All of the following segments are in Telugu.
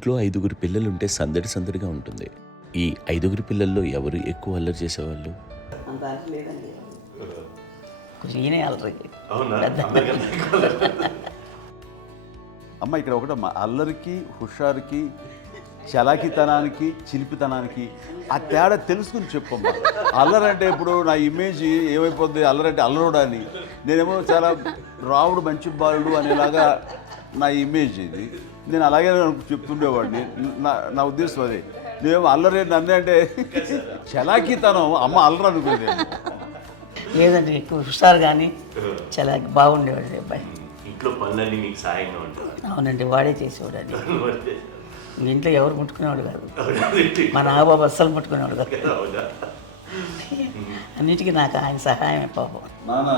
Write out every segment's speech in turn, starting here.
ఇంట్లో 5గురు పిల్లలుంటే సందడి సందడిగా ఉంటుంది. ఈ 5గురు పిల్లల్లో ఎవరు ఎక్కువ అల్లరి చేసేవాళ్ళు? అంత అల్లరి లేదండి. ఈయనే అల్లరి. అమ్మ ఇక్కడ ఒకటమ్మా, అల్లరికి, హుషారుకి, చలాకితనానికి, చిలిపితనానికి ఆ తేడా తెలుసుకుని చెప్పమ్మా. అల్లరంటే ఇప్పుడు నా ఇమేజ్ ఏమైపోద్ది, అల్లరంటే అల్లరుడా అని. నేనేమో చాలా రావుడు మంచి బాలుడు అనేలాగా నా ఇమేజ్ ఇది. నేను అలాగే చెప్తుండేవాడిని. నా ఉద్దేశం అదే. నేనేమో అల్లరి నన్ను అంటే చలాకితనం, అమ్మ అల్లరు అనుకునేది. లేదండి, ఎక్కువ హుషారు కానీ చాలా బాగుండేవాడు అబ్బాయి. ఇంట్లో పనులన్నీ మీకు సాయంగా ఉంటాయి? అవునండి, వాడే చేసేవాడు. అది ఇంట్లో ఎవరు ముట్టుకునేవాడు కాదు. మా నాగబాబు అస్సలు ముట్టుకునేవాడు కాదు. అన్నిటికీ నాకు ఆయన సహాయమే పాపం. నాన్న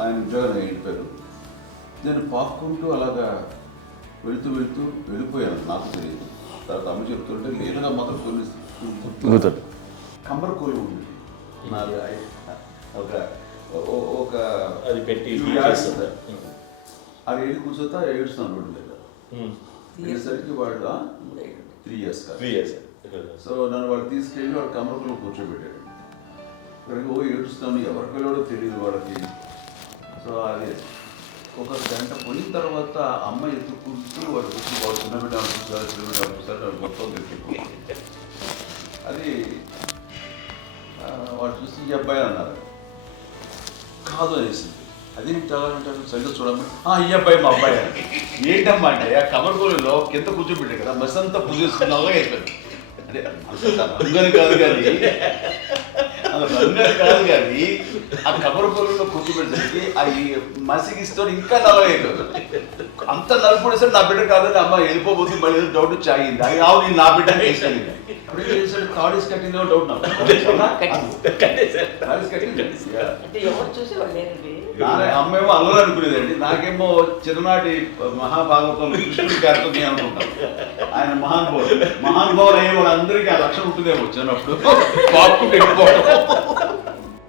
ఆయన ఉద్యోగం వెళ్ళిపోయారు. నేను పాక్కుంటూ అలాగా వెళుతూ వెళ్ళిపోయాను. నాకు తెలియదు. తర్వాత అమ్మ చెప్తుంటే లేదుగా మాత్రం కొన్ని కమ్మర్ కోలు ఉంది. ఒక అది పెట్టి అది ఏడు కూర్చోతా ఏడుస్తున్నాను రోడ్డు మీద. అయ్యేసరికి వాళ్ళు 3 years సో నన్ను వాళ్ళు తీసుకెళ్ళి వాడు కమ్మరకులో కూర్చోబెట్టాడు. ఇక్కడికి ఏడుస్తాను, ఎవరికి వెళ్ళాడో తెలియదు వాళ్ళకి. సో అది ఒక గంట పోయిన తర్వాత అమ్మ ఎత్తుకుంటూ వాడు వచ్చి వాడు చిన్నబిడ్డ చూసారు వాడు మొత్తం తెచ్చుకుంటూ అది వాడు చూసి ఈ అబ్బాయి అన్నారు. కాదు అనేసింది. అదేంటారు సరిగ్గా చూడమ్మా, ఈ అబ్బాయి మా అబ్బాయి అని. ఏంటమ్మా అంటే ఆ కమర్గోలులో కింద కూర్చోబెట్టాడు కదా, బస్ అంతా పూజేసుకున్న అలాగే అయిపోయింది. అంటే రంగని కాదు కానీ ఆ కమర్గోలులో కూర్చోబెట్టేసరికి ఆ మసిగిస్తూ ఇంకా నల్లగా అయిపోయింది. అంత నలుపుడేసరి నా బిడ్డ కాదని అమ్మ వెళ్ళిపోబోతుంది. మళ్ళీ ఏదో డౌట్ వచ్చి ఆగింది. అది కావు నేను నా బిడ్డ తీసుకెళ్ళింది. థర్డ్ ఇస్ కట్టిందో డౌట్ నాకు. అమ్మేమో అల్లరి అనుకునేదండి. నాకేమో చిన్ననాటి మహాభాగవతంలో కృష్ణుడి క్యారెక్టర్ అనుకుంటాను. ఆయన మహానుభావులు అయ్యే వాళ్ళందరికీ ఆ లక్షణం ఉంటుందేమో చిన్నప్పుడు.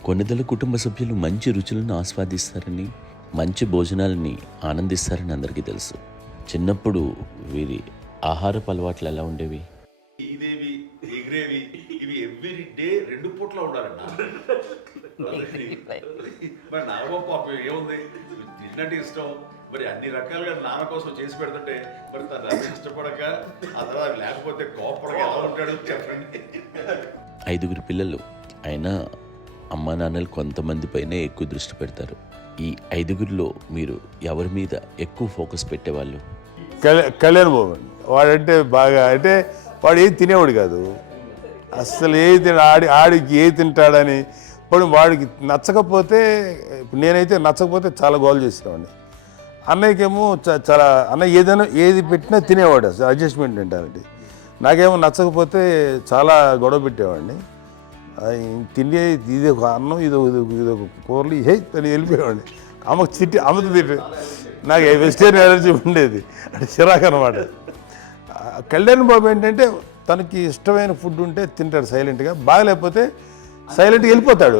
కొన్నిదల కుటుంబ సభ్యులు మంచి రుచులను ఆస్వాదిస్తారని, మంచి భోజనాలని ఆనందిస్తారని అందరికీ తెలుసు. చిన్నప్పుడు వీరి ఆహారపు అలవాట్లు ఎలా ఉండేవి? ఇదేవి ఎగిరేవి ఇవి ఎవ్రీ డే 2 పూట్ల ఉండాలండి. మరి నాగబాబు పాపం ఏముంది, తిన్నట్టు ఇష్టం. మరి అన్ని రకాలుగా నాన్న కోసం చేసి పెడుతుంటే మరి తను అవి ఇష్టపడక ఆ తర్వాత లేకపోతే కోపడక ఎలా ఉంటాడు చెప్పండి. 5గురు పిల్లలు అయినా అమ్మా నాన్నలు కొంతమంది పైనే ఎక్కువ దృష్టి పెడతారు. ఈ 5గురిలో మీరు ఎవరి మీద ఎక్కువ ఫోకస్ పెట్టేవాళ్ళు? కళ్యాణ్ బాబు అండి. వాడంటే బాగా, అంటే వాడు ఏది తినేవాడు కాదు అస్సలు. ఏది ఆడికి ఏది తింటాడని ఇప్పుడు వాడికి నచ్చకపోతే, నేనైతే నచ్చకపోతే చాలా గోల్ చేసేవాడిని. అన్నయ్యకేమో చాలా అన్నయ్య ఏదైనా ఏది పెట్టినా తినేవాడు, అసలు అడ్జస్ట్మెంట్ ఏంటంటే. నాకేమో నచ్చకపోతే చాలా గొడవ పెట్టేవాడిని. తిండి ఇది ఒక అన్నం ఇదొక కూరలు అని వెళ్ళిపోయేవాడిని. అమ్మకు అమ్మతో తిట్టి నాకు వెజిటేరియన్ ఎలర్జీ ఉండేది, అంటే చిరాకు అనమాట. కళ్యాణ్ బాబు ఏంటంటే తనకి ఇష్టమైన ఫుడ్ ఉంటే తింటాడు సైలెంట్గా, బాగలేకపోతే సైలెంట్గా వెళ్ళిపోతాడు.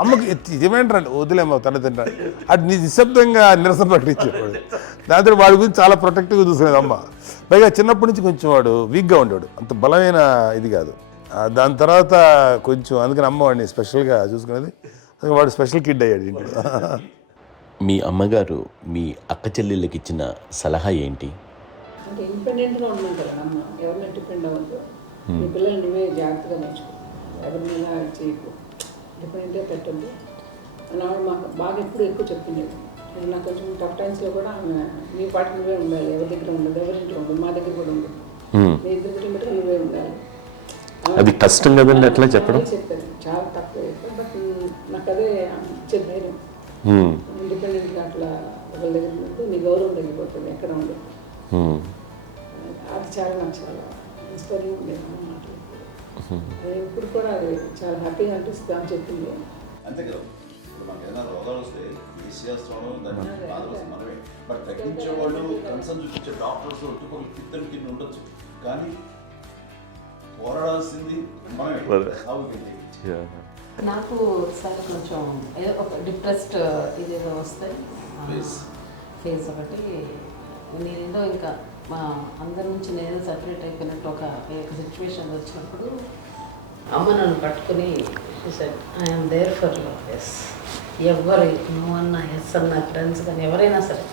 అమ్మకి ఇదేంటండి వదిలేమో తన తింటాడు, అటు నిశ్శబ్దంగా నిరసన ప్రకటించేవాడు. దాంతో వాడి గురించి చాలా ప్రొటెక్టివ్గా చూసుకునేది అమ్మ. పైగా చిన్నప్పటి నుంచి కొంచెం వాడు వీక్గా ఉండేవాడు, అంత బలమైన ఇది కాదు. దాని తర్వాత కొంచెం అందుకని అమ్మ వాడిని స్పెషల్గా చూసుకునేది. వాడు స్పెషల్ కిడ్ అయ్యాడు ఇంట్లో. మీ అమ్మగారు మీ అక్క చెల్లెళ్ళకి ఇచ్చిన సలహా ఏంటి? అంటే ఇండిపెండెంట్గా ఉండడం కదా అమ్మ, ఎవరిని డిపెండ్ అవ్వద్దు. మీ పిల్లల్ని నువ్వే జాగ్రత్తగా నేర్చుకో, ఎవరినైనా చేయకు, డిపెండెంట్గా పెట్టద్దు అని ఆవిడ మాకు బాగా ఎక్కువ చెప్తుండేది. నాకు కొంచెం టఫ్ టైమ్స్లో కూడా ఆమె నీ పాటు నువ్వే ఉండాలి, ఎవరి దగ్గర ఉండదు, ఎవరింట్లో ఉండదు, మా దగ్గర కూడా ఉండదు, మీ ఇద్దరు దగ్గర నువ్వే ఉండాలి. అది కష్టం కదండి అట్లా చెప్పడం. చెప్పారు చాలా తక్కువ చెప్పారు, బట్ నాకు అదే ఇచ్చే ధైర్యం. ఇండిపెండెంట్గా అట్లా ఒకరి దగ్గర ఉంటే నీ గౌరవం తగ్గిపోతుంది, ఎక్కడ ఉండదు. అది చాలా నాకు చాలా ఇన్స్పైరింగ్ ఉండేది మాటలు. ఇప్పుడు కూడా అది చాలా హ్యాపీగా అనిపిస్తుంది అని చెప్పింది. అంతే కదా, ఇప్పుడు మనకు ఏదైనా రోగాలు వస్తే చేస్తాను దాన్ని మనమే. బట్ తగ్గించేవాళ్ళు కన్సర్న్ చూపించే డాక్టర్స్ ఒట్టుకోలు ఇద్దరు కింద ఉండొచ్చు, కానీ పోరాడాల్సింది మనమే. నాకు సార్ కొంచెం ఒక డిప్రెస్డ్ ఇదేదో వస్తే ఫేస్ ఒకటి నేనేదో ఇంకా మా అందరి నుంచి నేను సపరేట్ అయిపోయినట్టు ఒక సిచ్యువేషన్ వచ్చినప్పుడు అమ్మ నన్ను పట్టుకుని I'm there for you yes, ఎవరు నో అన్నా ఎస్ అన్న ఫ్రెండ్స్ కానీ ఎవరైనా సరే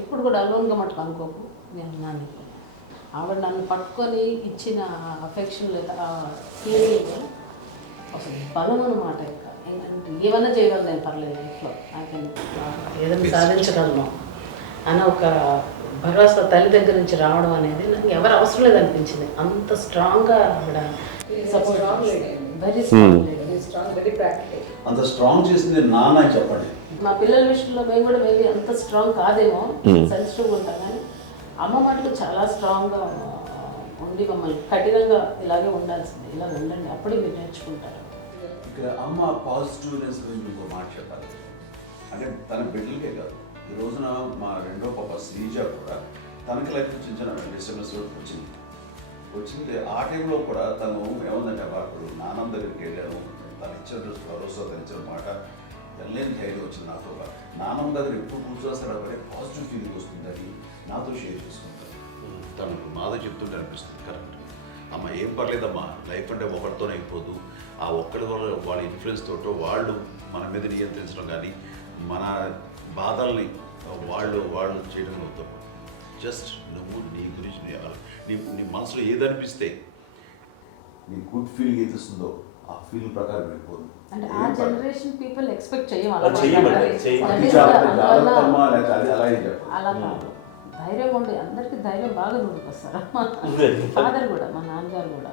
ఎప్పుడు కూడా అలోన్గా మటుకు అనుకోకు, నేను నాన్న ఆవిడ నన్ను పట్టుకొని ఇచ్చిన అఫెక్షన్ లేదా ఫీలింగ్ అసలు బలం అన్నమాట. ఇంకా ఏంటంటే ఏమన్నా చేయగలను నేను, పర్లేదు ఇంట్లో ఏదైనా సాధించగలను అని ఒక భరోసా తల్లి దగ్గర నుంచి రావడం అనేది నాకు ఎవరు అవసరం లేదనిపించింది. అంత స్ట్రాంగ్గా ఆవిడ support, very strong, very strong, very practical. అంత స్ట్రాంగ్ చేసింది నాన్న అని చెప్పండి. మా పిల్లల విషయంలో మేము కూడా మేబీ అంత స్ట్రాంగ్ కాదేమో, సెన్సిటివ్గా ఉంటాం, కానీ అమ్మ మటుకు చాలా స్ట్రాంగ్గా ఉండి మమ్మల్ని కఠినంగా ఇలాగే ఉండాల్సింది, ఇలా ఉండండి అప్పుడే మీరు నేర్చుకుంటారు. ఇక్కడ అమ్మ పాజిటివ్నెస్ గురించి ఇంకో మాట చెప్పాలి. అంటే తన బిడ్డలకే కాదు, ఈ రోజున మా రెండో పాప శ్రీజ కూడా తనకి లైఫ్ చిన్న చిన్న ఎస్ఎంఎస్ వచ్చింది. ఆ టైంలో కూడా తను ఏముందంటే అప్పుడు నాన్నమ్మ దగ్గరికి వెళ్ళాను, తను ఇచ్చిన భరోసా, తను ఇచ్చిన మాట వెళ్ళలేని ధైర్యం వచ్చింది నాతో. నాన్నమ్మ దగ్గర ఎప్పుడు కూర్చోస్తాడు అప్పుడే పాజిటివ్ ఫీలింగ్ వస్తుందని నాతో షేర్ చేసుకుంటాను. తను మాతో చెప్తుంటే అనిపిస్తుంది కరెక్ట్. అమ్మ ఏం పర్లేదమ్మా, లైఫ్ అంటే ఒకరితోనే అయిపోదు, ఆ ఒక్కడి వల్ల వాళ్ళ ఇన్ఫ్లుయెన్స్ తోటో వాళ్ళు మన మీద నియంత్రించడం కానీ మన బాధల్ని వాళ్ళు చేయడం అవుతాం. జస్ట్ నువ్వు నీ గురించి నీ మనసులో ఏదనిపిస్తే నీ గుడ్ ఫీలింగ్ ఏది వస్తుందో ఆ ఫీలింగ్ ప్రకారం వెళ్ళిపోదు. అంటే ఆ జనరేషన్ పీపుల్ ఎక్స్పెక్ట్ అలా కాదు, ధైర్యం ఉండి అందరికీ ధైర్యం బాగా నూరుకొస్తారు. ఫాదర్ కూడా, మా నాన్నగారు కూడా